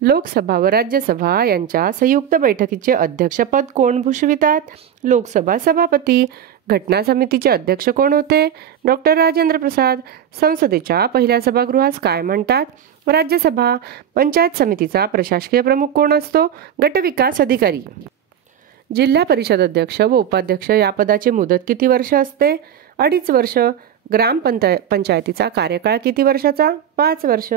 लोकसभा व राज्यसभा यांच्या संयुक्त बैठकीचे अध्यक्षपद कोण भूषवितात? लोकसभा सभापती. घटना समितीचे अध्यक्ष कोण होते? डॉक्टर राजेंद्र प्रसाद. संसदेच्या पहिल्या सभागृहास काय म्हणतात? राज्यसभा. पंचायत समितीचा प्रशासकीय प्रमुख कोण असतो? गटविकास अधिकारी. जिल्हा परिषद अध्यक्ष व उपाध्यक्ष या पदाची मुदत किती वर्ष असते? 2.5 वर्ष. पंचायतीचा कार्यकाळ किती वर्षाचा? 5 वर्ष.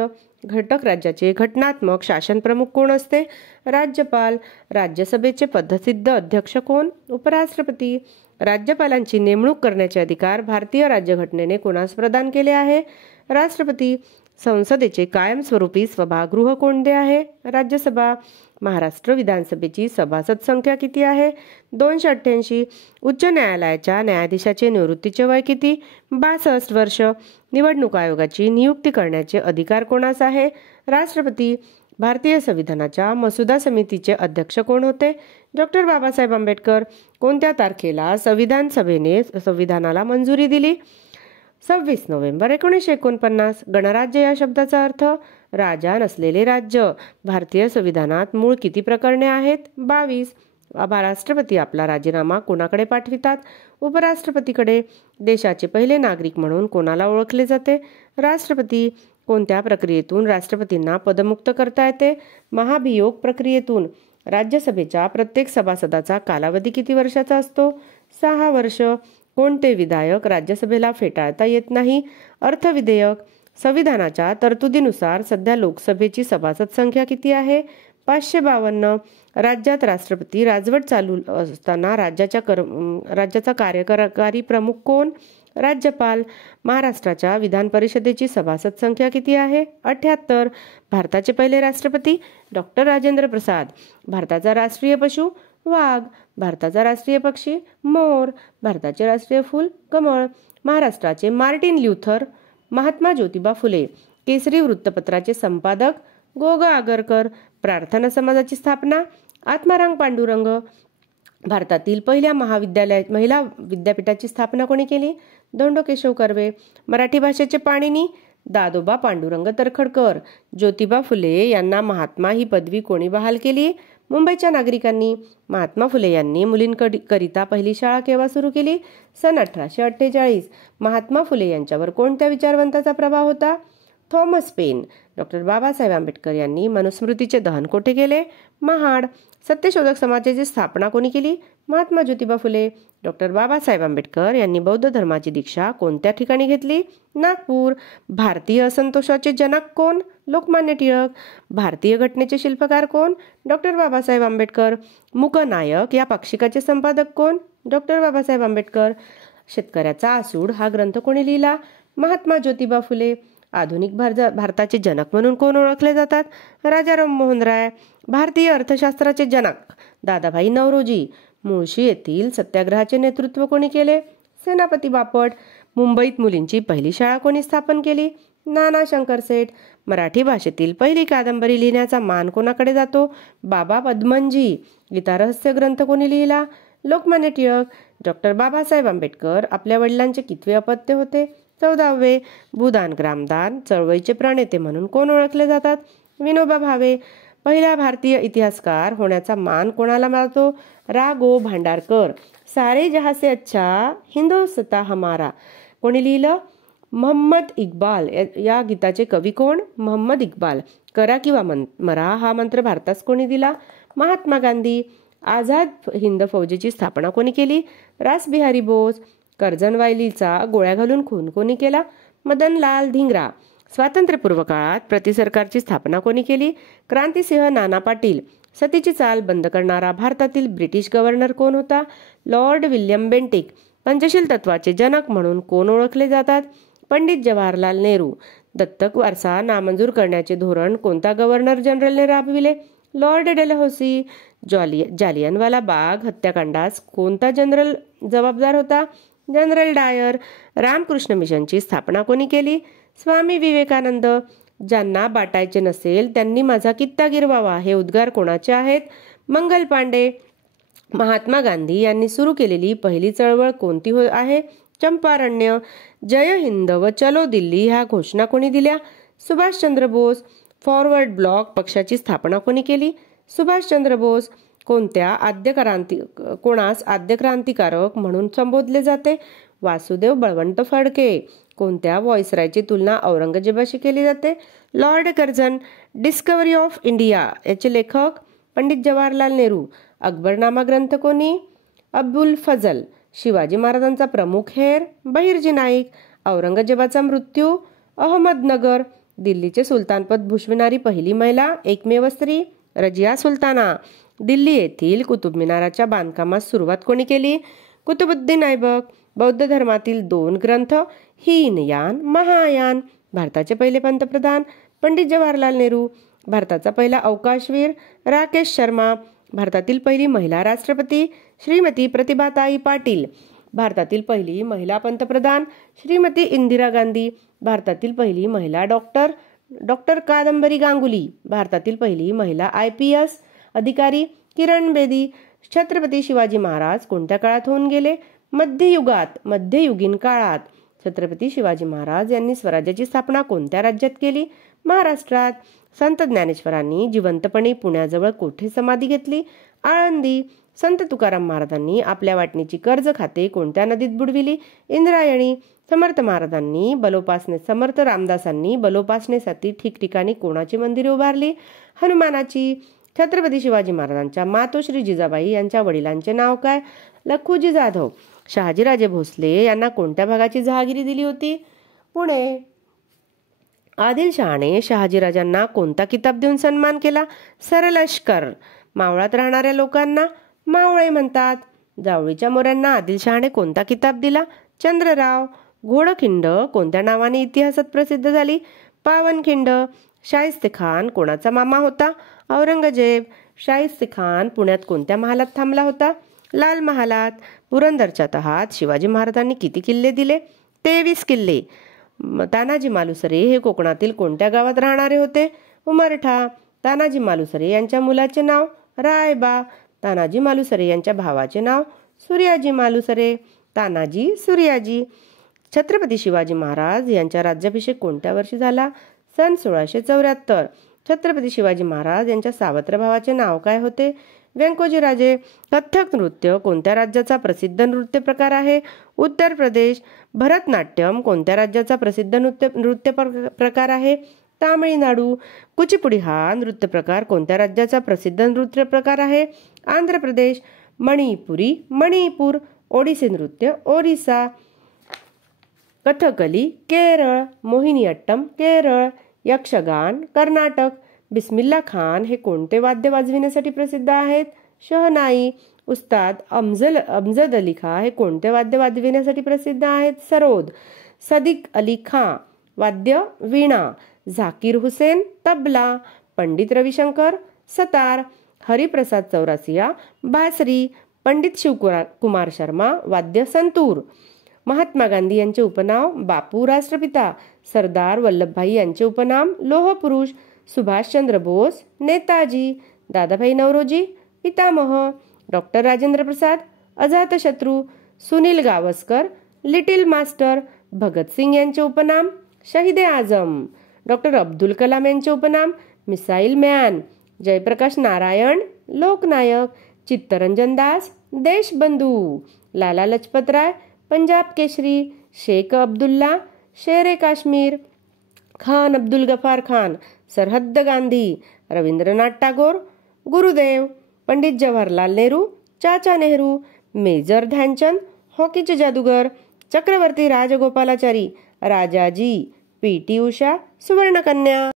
घटक राज्याचे घटनात्मक शासन प्रमुख कोण असते? राज्यपाल. राज्यसभेचे पदसिद्ध अध्यक्ष कोण? उपराष्ट्रपती. राज्यपालांची नेमणूक करण्याचे अधिकार भारतीय राज्यघटनेने कोणास प्रदान केले आहे? राष्ट्रपती. संसदेचे कायमस्वरूपी सभागृह कोणते आहे? राज्यसभा. महाराष्ट्र विधानसभेची सभासद संख्या किती आहे? 288. उच्च न्यायालयाच्या न्यायाधीशाचे निवृत्तीचे वय किती? 62 वर्ष. निवडणूक आयोगाची नियुक्ती करण्याचे अधिकार कोणास आहे? राष्ट्रपती. भारतीय संविधानाच्या मसुदा समितीचे अध्यक्ष कोण होते? डॉक्टर बाबासाहेब आंबेडकर. कोणत्या तारखेला संविधान सभेने संविधानाला मंजुरी दिली? 26 नोव्हेंबर 1949. गणराज्य या शब्दाचा अर्थ? राजा नसलेले राज्य. भारतीय संविधानात मूळ किती प्रकरणे आहेत? 22. राष्ट्रपती आपला राजीनामा कोणाकडे पाठवितात? उपराष्ट्रपतीकडे. देशाचे पहिले नागरिक म्हणून कोणाला ओळखले जाते? राष्ट्रपती. कोणत्या प्रक्रियेतून राष्ट्रपतींना पदमुक्त करता येते? महाभियोग प्रक्रियेतून. राज्यसभेच्या प्रत्येक सभासदाचा कालावधी किती वर्षाचा असतो? 6 वर्ष. कोणते विधेयक राज्यसभेला फेटाळता येत नाही? अर्थविधेयक. संविधानाच्या तरतुदीनुसार सध्या लोकसभेची सभासद संख्या किती आहे? 552. राज्यात राष्ट्रपती राजवट चालू असताना राज्याचा कार्यकारी प्रमुख कोण? राज्यपाल. महाराष्ट्राच्या विधान परिषदेची सभासद संख्या किती आहे? 78. भारताचे पहिले राष्ट्रपती? डॉक्टर राजेंद्र प्रसाद. भारताचा राष्ट्रीय पशु? वाघ. भारताचा राष्ट्रीय पक्षी? मोर. भारताचे राष्ट्रीय फूल? कमळ. महाराष्ट्राचे मार्टिन ल्युथर. महात्मा ज्योतिबा फुले. केसरी वृत्तपत्राचे संपादक? गो. ग. आगरकर. प्रार्थना समाजाची स्थापना? आत्माराम पांडुरंग. भारतातील पहिल्या महिला विद्यापीठाची स्थापना कोणी केली? धोंडो केशव कर्वे. मराठी भाषेचे पाणिनी? दादोबा पांडुरंग तर्खडकर. ज्योतिबा फुले यांना महात्मा ही पदवी कोणी बहाल केली? मुंबईच्या नागरिकांनी. महात्मा फुले यांनी मुलींकरिता पहिली शाळा केव्हा सुरू केली? सन 1848. महात्मा फुले यांच्यावर कोणत्या विचारवंताचा प्रभाव होता? Thomas pen. Doctor Babasaheb Ambedkar यांनी मनुस्मृतीचे दहन कोठे केले? महाड. सत्यशोधक समाजाची स्थापना कोणी केली? महात्मा ज्योतिबा फुले. डॉक्टर बाबासाहेब आंबेडकर यांनी बौद्ध धर्माची दीक्षा कोणत्या ठिकाणी घेतली? नागपूर. भारतीय असंतोषाचे जनक कोण? लोकमान्य टिळक. भारतीय घटनेचे शिल्पकार कोण? डॉक्टर बाबासाहेब आंबेडकर. मूकनायक या पाक्षिकाचे संपादक कोण? डॉक्टर बाबासाहेब आंबेडकर. शेतकऱ्याचा आसूड हा ग्रंथ कोणी लिहिला? महात्मा ज्योतिबा फुले. आधुनिक भारताचे जनक म्हणून कोण ओळखले जातात? राजा राममोहन राय. भारतीय अर्थशास्त्राचे जनक? दादाभाई नौरोजी. मुळशी येथील सत्याग्रहाचे नेतृत्व कोणी केले? सेनापती बापट. मुंबईत मुलींची पहिली शाळा कोणी स्थापन केली? नाना शंकरसेठ. मराठी भाषेतील पहिली कादंबरी लिहिण्याचा मान कोणाकडे जातो? बाबा पद्मनजी. गीतारहस्य ग्रंथ कोणी लिहिला? लोकमान्य टिळक. डॉक्टर बाबासाहेब आंबेडकर आपल्या वडिलांचे कितवे अपत्य होते? 14वे. भूदान ग्रामदान चळवळीचे प्रणेते म्हणून कोण ओळखले जातात? विनोबा भावे. पहिला भारतीय इतिहासकार होण्याचा मान कोणाला मिळतो? रा. गो. भांडारकर. सारे जहां से अच्छा हिंदुस्तान हमारा कोणी लिहिलं? मोहम्मद इक्बाल. या गीताचे कवी कोण? मोहम्मद इक्बाल. करा किंवा मरा हा मंत्र भारतास कोणी दिला? महात्मा गांधी. आझाद हिंद फौजेची स्थापना कोणी केली? रासबिहारी बोस. कर्जनवाईलीचा गोळ्या घालून खून कोणी केला? मदनलाल धिंगरा. स्वातंत्र्यपूर्व काळात प्रतिसरकारची स्थापना कोणी केली? क्रांतिसिंह नाना पाटील. सतीची चाल बंद करणारा भारतातील ब्रिटिश गव्हर्नर कोण होता? Lord William Bentinck. पंचशील तत्वाचे जनक म्हणून कोण ओळखले जातात? पंडित जवाहरलाल नेहरू. दत्तक वारसा नामंजूर करण्याचे धोरण कोणत्या गव्हर्नर जनरलने राबविले? लॉर्ड डेलहौसी. जालियनवाला बाग हत्याकांडास कोणता जनरल जबाबदार होता? जनरल डायर. रामकृष्ण मिशनची स्थापना कोणी केली? स्वामी विवेकानंद. ज्यांना बाटायचे नसेल त्यांनी माझा कित्ता गिरवावा हे उद्गार कोणाचे आहेत? मंगल पांडे. महात्मा गांधी यांनी सुरू केलेली पहिली चळवळ कोणती आहे? चंपारण्य. जय हिंद व चलो दिल्ली ह्या घोषणा कोणी दिल्या? सुभाषचंद्र बोस. फॉरवर्ड ब्लॉक पक्षाची स्थापना कोणी केली? सुभाषचंद्र बोस. कोणास आद्य क्रांतिकारक म्हणून संबोधले जाते? वासुदेव बळवंत फडके. कोणत्या व्हॉइसरायची तुलना औरंगजेबाशी केली जाते? Lord Curzon. Discovery of India याचे लेखक पंडित जवाहरलाल नेहरू. अकबरनामा ग्रंथ कोणी? अबुल फजल. शिवाजी महाराजांचा प्रमुख हेर? बहिर्जी नाईक. औरंगजेबाचा मृत्यू? अहमदनगर. दिल्लीचे सुलतानपद भूषविणारी पहिली महिला, एकमेव स्त्री? रजिया सुलताना. दिल्ली येथील कुतुब मिनाराच्या बांधकामास सुरुवात कोणी केली? कुतुबुद्दीन ऐबक. बौद्ध धर्मातील 2 ग्रंथ, हीनयान, महायान. भारताचे पहिले पंतप्रधान? पंडित जवाहरलाल नेहरू. भारताचा पहिला अवकाशवीर? राकेश शर्मा. भारतातील पहिली महिला राष्ट्रपती? श्रीमती प्रतिभाताई पाटील. भारतातील पहिली महिला पंतप्रधान? श्रीमती इंदिरा गांधी. भारतातील पहिली महिला डॉक्टर कादंबरी गांगुली. भारतातील पहिली महिला IPS अधिकारी? किरण बेदी. छत्रपती शिवाजी महाराज कोणत्या काळात होऊन गेले? मध्ययुगीन काळात. छत्रपती शिवाजी महाराज यांनी स्वराज्याची स्थापना कोणत्या राज्यात केली? महाराष्ट्रात. संत ज्ञानेश्वरांनी जिवंतपणे पुण्याजवळ कोठे समाधी घेतली? आळंदी. संत तुकाराम महाराजांनी आपल्या वाटणीची कर्ज खाते कोणत्या नदीत बुडविली? इंद्रायणी. समर्थ रामदासांनी बलोपासनेसाठी ठिकठिकाणी कोणाची मंदिरे उभारली? हनुमानाची. छत्रपती शिवाजी महाराजांच्या मातोश्री जिजाबाई यांच्या वडिलांचे नाव काय? लखुजी जाधव. शहाजीराजे भोसले यांना कोणत्या भागाची जहागिरी दिली होती? पुणे. आदिलशहाने शहाजीराजांना कोणता किताब देऊन सन्मान केला? सरलष्कर. मावळात राहणाऱ्या लोकांना मावळे म्हणतात. जावळीच्या मोऱ्यांना आदिलशहाने कोणता किताब दिला? चंद्रराव. घोडखिंड कोणत्या नावाने इतिहासात प्रसिद्ध झाली? पावनखिंड. शाहिस्तेखान कोणाचा मामा होता? औरंगजेब. शाहिस्तेखान पुण्यात कोणत्या महालात थांबला होता? लाल महालात. पुरंदरच्या तहात शिवाजी महाराजांनी किती किल्ले दिले? 23 किल्ले. तानाजी मालुसरे हे कोकणातील कोणत्या गावात राहणारे होते? उमरठा. तानाजी मालुसरे यांच्या मुलाचे नाव? रायबा. तानाजी मालुसरे यांच्या भावाचे नाव? सूर्याजी मालुसरे. तानाजी, सूर्याजी. छत्रपती शिवाजी महाराज यांचा राज्याभिषेक कोणत्या वर्षी झाला? सन 1674. छत्रपती शिवाजी महाराज यांच्या सावत्र भावाचे नाव काय होते? व्यंकोजीराजे. कथ्थक नृत्य कोणत्या राज्याचा प्रसिद्ध नृत्य प्रकार आहे? उत्तर प्रदेश. भरतनाट्यम कोणत्या राज्याचा प्रसिद्ध नृत्य प्रकार आहे? तामिळनाडू. कुचिपुडी हा नृत्य प्रकार कोणत्या राज्याचा प्रसिद्ध नृत्य प्रकार आहे? आंध्र प्रदेश. मणिपूर. ओडिसी नृत्य? ओरिसा. कथकली केरळ. मोहिनीअट्टम केरळ. यक्षगान कर्नाटक. बिस्मिल्ला खान हे कोणते वाद्य वाजविण्यासाठी प्रसिद्ध आहेत? शहनाई. उस्ताद अमजद अली खान हे कोणते वाद्य वाजविण्यासाठी प्रसिद्ध आहेत? सरोद. सदिक अली खान वाद्य वीणा. झाकीर हुसेन तबला. पंडित रविशंकर सतार. हरिप्रसाद चौरासिया बासरी. पंडित शिवकुमार शर्मा वाद्य संतूर. महात्मा गांधी यांचे उपनाव? बापू राष्ट्रपिता. सरदार वल्लभभाई यांचे उपनाम? लोहपुरुष. सुभाषचंद्र बोस नेताजी. दादाभाई नौरोजी पितामह. Doctor Rajendra Prasad Ajatashatru. Sunil Gavaskar little master. Bhagat Singh यांचे उपनाम? शहीद आझम. डॉक्टर अब्दुल कलाम यांचे उपनाम? Missile man. Jayaprakash Narayan Loknayak. Chittaranjan Das Deshbandhu. Lala Lajpat Rai Punjab Kesari. Sheikh Abdullah Shere Kashmir. Khan Abdul Ghaffar Khan Sarhad Gandhi. Rabindranath Tagore Gurudev. Pandit Jawaharlal Nehru Chacha Nehru. Major Dhyan Chand हॉकीचे जादूगर. चक्रवर्ती राजगोपालाचारी राजाजी. PT उषा सुवर्णकन्या.